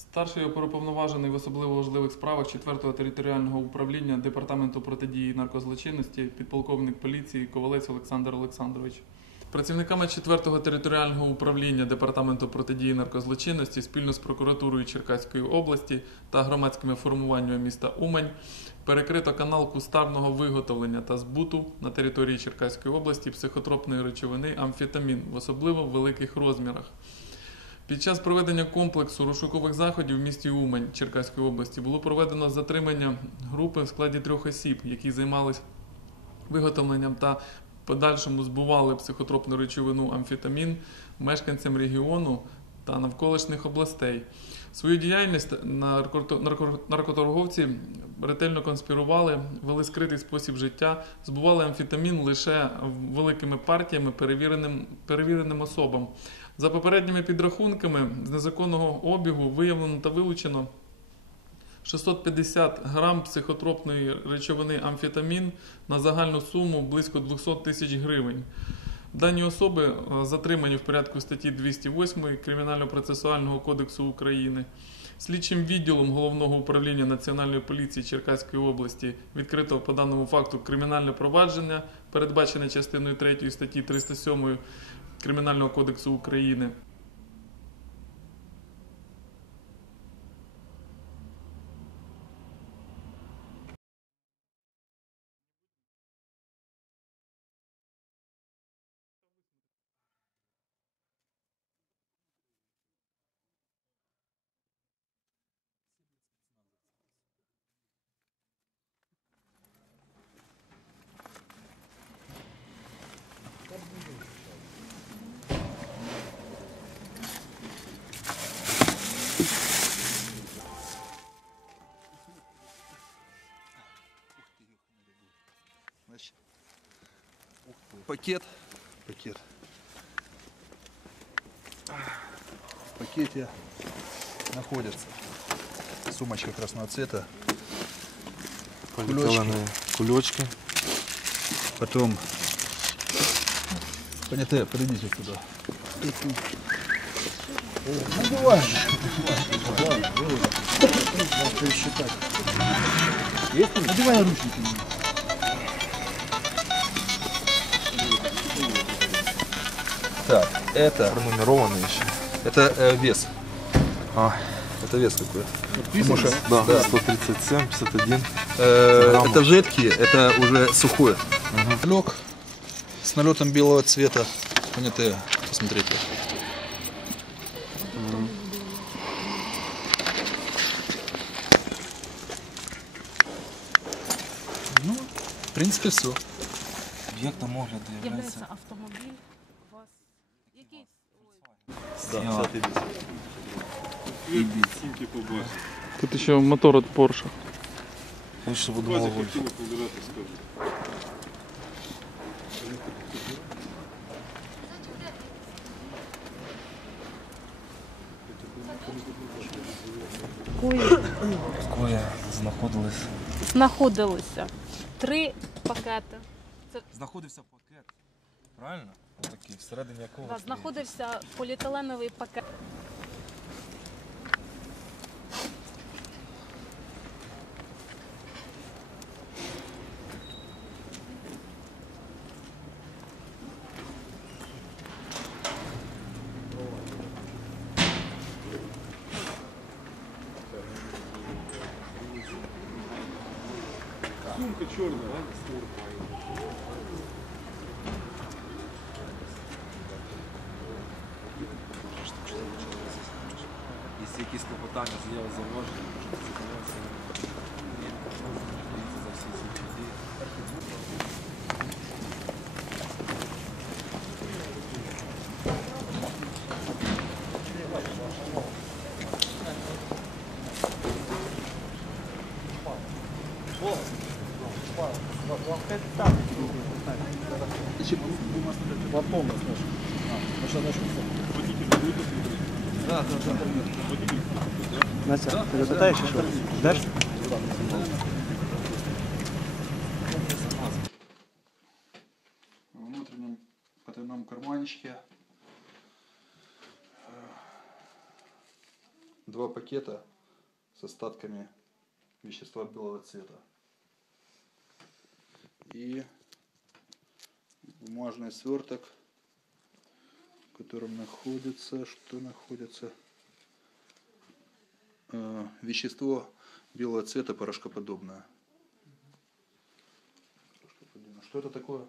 Старший оперуповноважений в особливо важливих справах 4-го територіального управління Департаменту протидії наркозлочинності, підполковник поліції Ковалець Олександр Олександрович. Працівниками 4-го територіального управління Департаменту протидії наркозлочинності спільно з прокуратурою Черкаської області та громадськими формуваннями міста Умань перекрито канал кустарного виготовлення та збуту на території Черкаської області психотропної речовини амфетамін в особливо великих розмірах. Під час проведення комплексу розшукових заходів в місті Умань Черкаської області було проведено затримання групи в складі трьох осіб, які займалися виготовленням та подальшому збували психотропну речовину амфетамін мешканцям регіону та навколишніх областей. Свою діяльність наркоторговці ретельно конспірували, вели скритий спосіб життя, збували амфетамін лише великими партіями перевіреним, перевіреним особам. За попередніми підрахунками з незаконного обігу виявлено та вилучено 650 грам психотропної речовини амфетамін на загальну суму близько 200 тисяч гривень. Дані особи е, затримані в порядку статті 208 Кримінально-процесуального кодексу України. Слідчим відділом головного управління Національної поліції Черкаської області відкрито по даному факту кримінальне провадження, передбачене частиною 3 статті 307 Кримінального кодексу України. Пакет, пакет. В пакете находится сумочка красного цвета, Полиэтиленовые кулечки. потом понятые, подойдите сюда. Надевай. Надевай наручники. Так, это, Пронумерованные еще. это э, вес. А, Это вес какой? да, Да. 137, 51. Э, Граммов. это жидкие, это уже сухое. Лег с налетом белого цвета. Понятые, посмотрите. Ну, в принципе, все. Об'єктом огляду Являється автомобіль. Ой, Тут ще мотор від Porsche. Я ще буду мало Такое знаходились. Знаходилися три пакети. Це Знаходився Правильно? Отакий, всередині якого. да, стоїть. знаходився поліетиленовий пакет. Якщо якісь клопотання, заяви зауваження, можете задаватися. Дивіться за всі ці події. Настя, ти запитаєш, чи що? Ждеш? В внутреннем потайном карманчике два пакета с остатками вещества белого цвета. И бумажный сверток, котором находится, что находится? Э, вещество белого цвета порошкоподобное. Что это такое?